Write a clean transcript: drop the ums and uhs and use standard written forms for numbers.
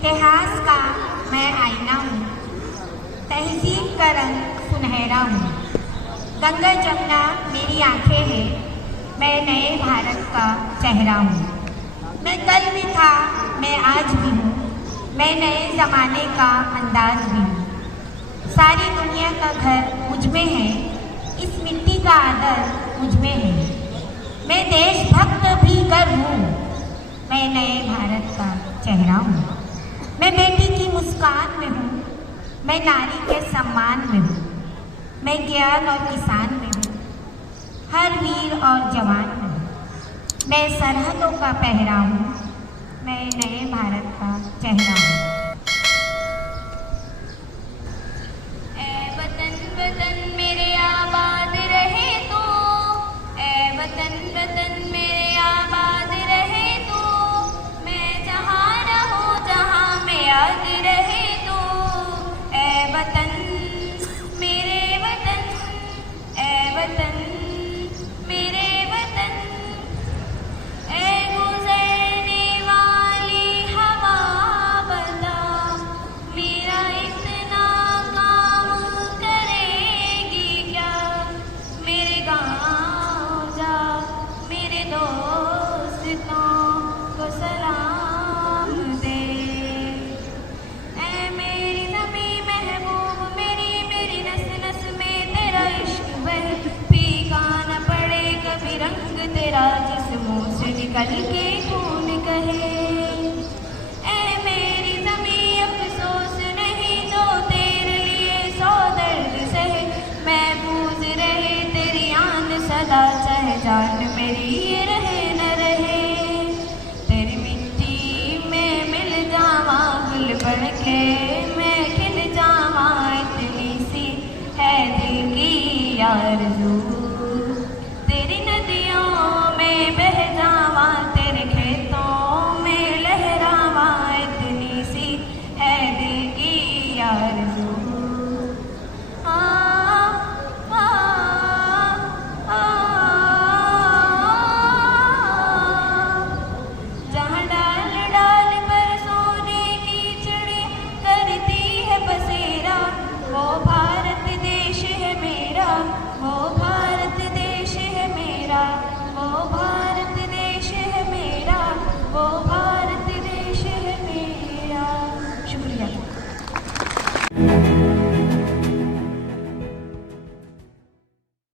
इतिहास का मैं आईना हूँ, तहजीब का रंग सुनहरा हूँ। गंगा जमुना मेरी आंखें हैं, मैं नए भारत का चेहरा हूँ। मैं कल भी था, मैं आज भी हूँ, मैं नए ज़माने का अंदाज भी हूँ। सारी दुनिया का घर मुझ में है, इस मिट्टी का आदर मुझ में है। मैं देशभक्त भी कर हूँ, मैं नए भारत का चेहरा हूँ। मैं बेटी की मुस्कान में हूँ, मैं नारी के सम्मान में हूँ। मैं ज्ञान और किसान में हूँ, हर वीर और जवान में हूँ। मैं सरहदों का पहरा हूँ, मैं नए भारत का चेहरा हूँ। ऐ वतन वतन मेरे आबाद रहे तू, ऐ वतन वतन मेरे आबाद रहे तू। मैं जहाँ रहूँ जहाँ मैं याद रहे तू। ऐ वतन मेरे वतन, ऐ वतन मेरे वतन। ऐ गुजरने वाली हवा बता, मेरा इतना काम करेगी क्या। मेरे गाँव जा, मेरे दोस्तों को सलाम दे। ऐ मेरी ज़मीं महबूब मेरी, मेरी नस नस में तेरा इश्क बहे। फीका न पड़े कभी रंग तेरा, जिस मुँह से निकल के खून कहे। ऐ मेरी ज़मीं अफसोस नहीं जो तेरे लिए सौ दर्द सहे। महफूज रहे तेरी आन सदा, चाहे जान मेरी ये रहे न रहे। तेरी मिट्टी में मिल जावा गुल बन के, मैं खिल जावा, इतनी सी है दिल की आरज़ू।